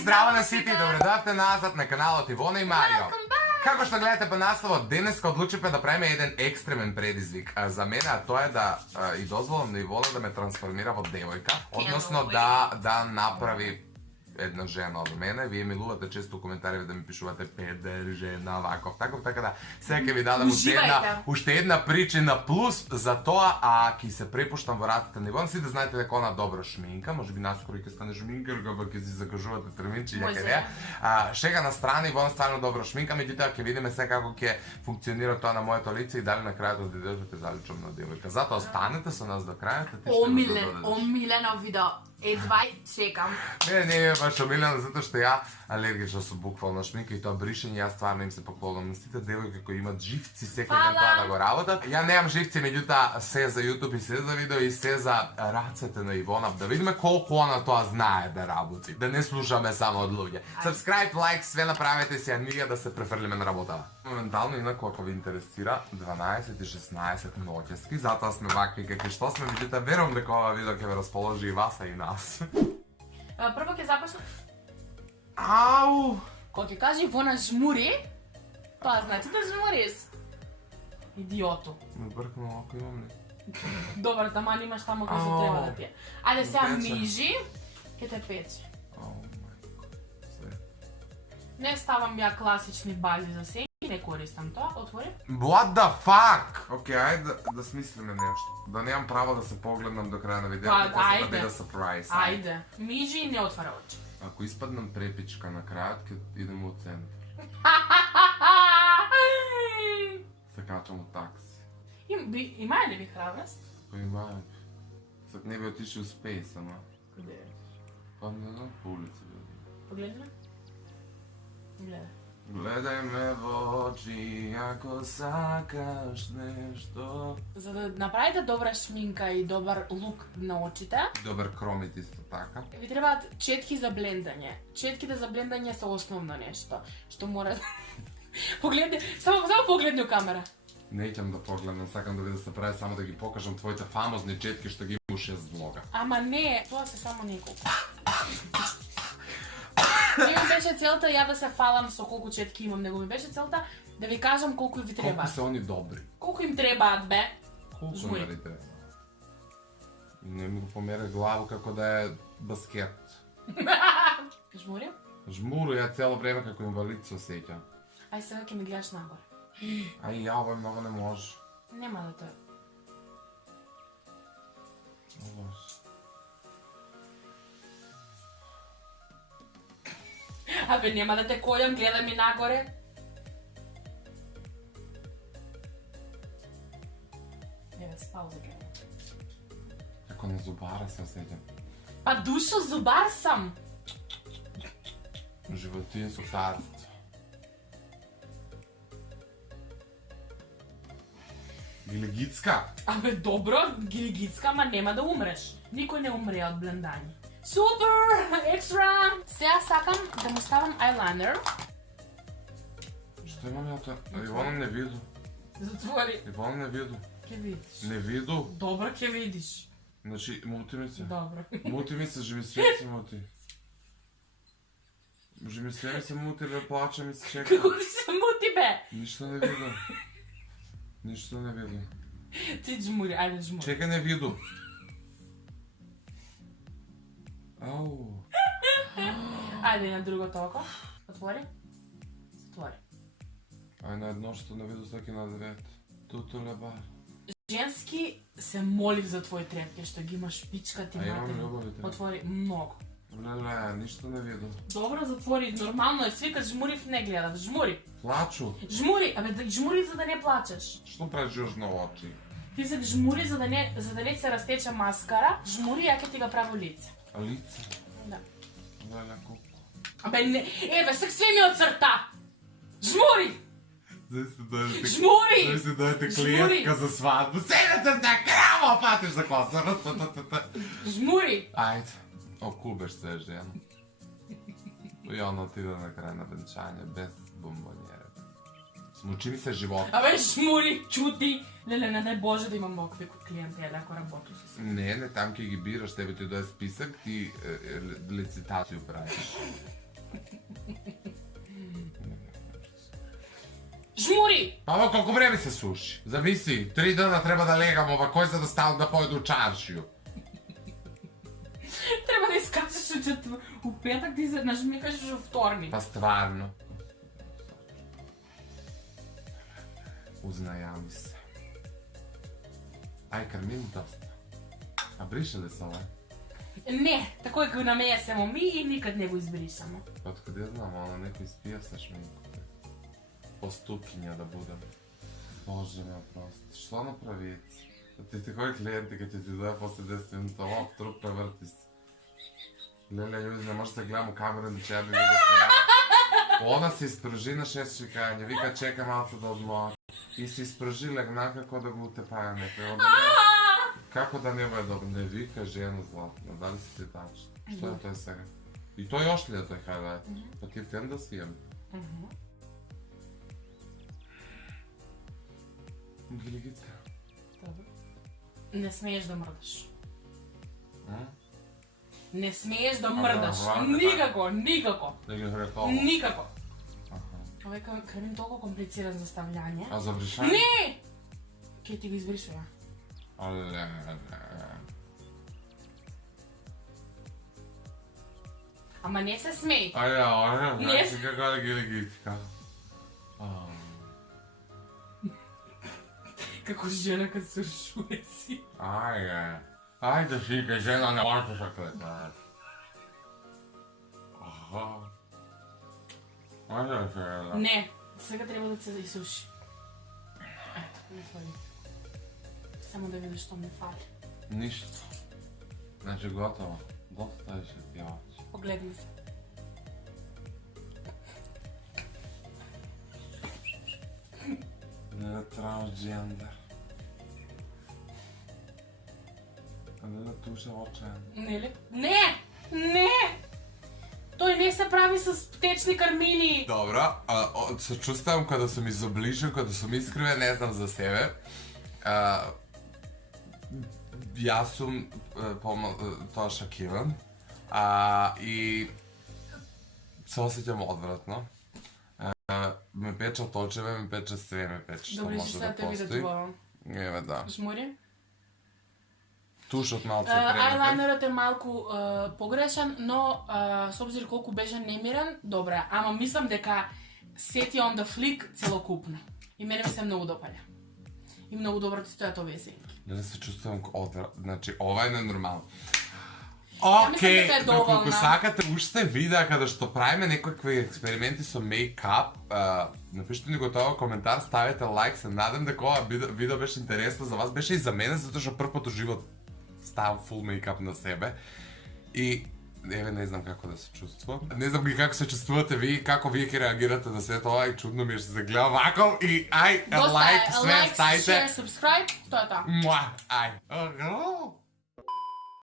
здрава на сите и добредовте назад на каналот Ивона и Марио. Како што гледате по насловот, денеска одлучивме да правиме еден екстремен предизвик за мене, а тоа е да и дозволам на Ивона да ме трансформира во девојка, односно да направи една жена од мене. Вие милувате често у коментари да ми пишувате педер, жена, ваков, таков, така да сега ќе ви дадам уште една причина плюс за тоа, а ќе се препуштам во раците на Ивона. Сите знаете дека она добро шминка, може би наскоро ќе стане шминкерка, па ќе си закажувате терминчи, ја не. Шега на страна, Ивона стварно добро шминка, меѓутоа ќе видиме сега како ќе функционира тоа на моето лице и дали на крајот од видеото ќе заличам на девојка. Затоа останете со нас до крајот. Омилено видео. Едва чекам. Не е баш омилено, затоа што ја алергична сум буквално шминка и тоа бришење, јас стварно им се поклонам на сите девојки кои имат живци секој ден тоа да го работат. Ја немам живци, меѓутоа се за YouTube и се за видео и се за рацете на Ивона, да видиме колку она тоа знае да работи, да не слушаме само од луѓе. Subscribe, лайк, све направете си, а ние да се префрлиме на работава. Моментално, инаку, ако ви интересира, 12 и 16 ноќески, затоа сме вакви какви што сме, меѓутоа верувам дека ова видео ќе ве расположи и вас, а и нас. Прво ќе започнам. Ау! Кога ќе каже Ивона жмури, тоа значи да жмуриш. Идиото. Ме бркнало ако имам ли. Добар, таман имаш таму кај што треба да пие. Ајде сега мижи, ќе те пече. Не ставам ја класични бази за сења, не користам тоа, отвори. What the fuck? Океј, ајде да смислиме нешто. Да немам право да се погледнам до краја на видеото, за да биде surprise. Ајде, мижи и не отвара очи. Ако испаднам препичка на крајот, ќе идем во центар. Се качам од такси. Има ли ви храброст? Па има. Сак не би отиши у Space, ама. Каде е? Па не знам, по улица би. Погледни? Гледај. Гледај ме во очи, ако сакаш нешто. За да направите добра шминка и добар лук на очите, Добар кромит исто така. ви требаат четки за блендање. Четките за блендање се основно нешто, што мора да... Погледни, само погледни у камера. Неќам да погледам, сакам да ви да се прави само да ги покажам твоите фамозни четки што ги има у 6 влога. Ама не, тоа се само неколку. Не ми беше целта ја да се фалам со колку четки имам, него ми беше целта да ви кажам колку ви треба. Колку се они добри. Колку им требаат, бе? Колку Жмури. им треба? Не ми го помере глава како да е баскет. Жмури? Жмуру ја цело време како инвалид се осеќам. Ај сега ќе ми гледаш нагоре. Ај ја, ова многу не може. Нема да тоа. Абе, нема да те којам, гледај ми нагоре. Еве, пауза гледам. Како на зубара се осеќам. Па душо зубар сам. Животинско царство. Гилигицка? Абе, добро, гилигицка, ама нема да умреш. Никој не умре од блендање. Супер! Екстра! Сега сакам да му ставам айлайнер. Што имам ја тоа? Ивона не виду. Затвори. Ивона не виду. Ке видиш. Не виду. Добро, ке видиш. Значи, мути ми се. Добро. Мути ми се, живи све се мути. Живи све ми се мути, бе, плача ми се, чека. Како ти се мути, бе? Ништо не виду. Ништо не виду. Ти жмури, ајде жмури. Чека, не виду. Ау. Ајде на другото око. Отвори. Затвори. Ај на едно што не виду, саки на 9. Тутуле бар. Женски се молив за твои трепке, што ги имаш пичка ти А имам матери. љубови трепке. Отвори многу. Леле, ништо не виду. Добро, затвори. Нормално е, свикат жмурив не гледат. Жмури. Плачу. Жмури, абе да жмури за да не плачеш. Што правиш на очи? Ти се жмури за да не се растече маскара. Жмури, ја ќе ти го прави лице. А лице? Да. Леле, колку. Абе не, еве сак све ми од црта. Жмури! Жмури! Жмури! дојде клиентка за свадба. Седете на краво, патиш за коса. Жмури! Ајде. Окубеш се жена. И она отиде на крај на венчање без бомбонјере. Смучи ми се живот. Абе жмури, чути! Леле, не дај Боже да имам окви клиенти, ако работу со се. Не, там ќе ги бираш, тебе ти дојде список, ти лицитацију правиш. Žmuri! Ама колко време се суши? Зависи. 3 дена треба да легам овакој за да ставам да појду у чаршију. Треба да изкажеш у петък, ти се нажмикаш у вторник. Па стварно. Узнаја ми се. Ај, Кармин, доста. А брише ли се ова? Не, такой го намесемо ми и никад не го избрисamo. Откъде знам, ала некој спија са шминката. Постукиња да будем. Боже ме, просто. Што направите? Ти такој клиенти кога ќе ти даде после 10 минута, лоп, труп преврти се. Леле, људи, не може да гледам у камера на черни да снимам. Она се испружи на 6 чекање, вика чека малце да одмори. И се испружи легна како да го утепаја некој. Како да не бъде добро? Не вика жена златна, дали си ти тачна? Што е тој сега? И тој ош ли е тој хајлајт? Па ти втен да свијам. Гилигицка. Не смееш да мрдаш. Не смееш да мрдаш. Никако, никако. Да ги хрекало? Никако. Ова е Кармин толку комплициран за стављање. А за бришање? Не! Ке ти го избришува. Але... Ама не се смеј. Ајде, Не. знаеш си како да гилигицка. Како жена кад се шуе си. Ајде. Ајде сика, жена не може да клетнеш. Ајде жена. Не, сега треба да се изсуши. Ето, не фали. Само да видиш што не фали. Ништо. Значи готово. Доста е ще ти очи. Погледни се. Не трансджендер. Не туша очен. Нели? Не! Не! Тој не се прави с течни кармини. Добро, се чувствам кога сум изоближен, кога сум искривен, не знам за себе. Јас сум тоа шокиран и се осеќам одвратно. Ме печа точеве, ме печа све, ме печа што Добре, може што да те виде постои. тоа? Еве да. Жмури? Тушот малце преметен. Ајлайнерот е малку погрешен, но с обзир колку беше немирен, добре, ама мислам дека сети on the flick целокупно. И мене ми се многу допаѓа. И многу добро ти стојат овие сенки. Не се чувствам одвратно, значи ова е ненормално. мислам Океј, дека е доволна. доколку сакате уште видеа каде што правиме некакви експерименти со мейкап, напишете ни готово коментар, ставете лайк, се надам дека ова видео беше интересно за вас, беше и за мене, затоа што прв пат у живот ставам фул мейкап на себе. И еве не знам како да се чувствувам. Не знам и како се чувствувате ви, како вие ќе реагирате на сето ова и чудно ми е што се гледа вако и ај, лайк, све ставите. Share, subscribe, тоа е тоа. Муа, ај.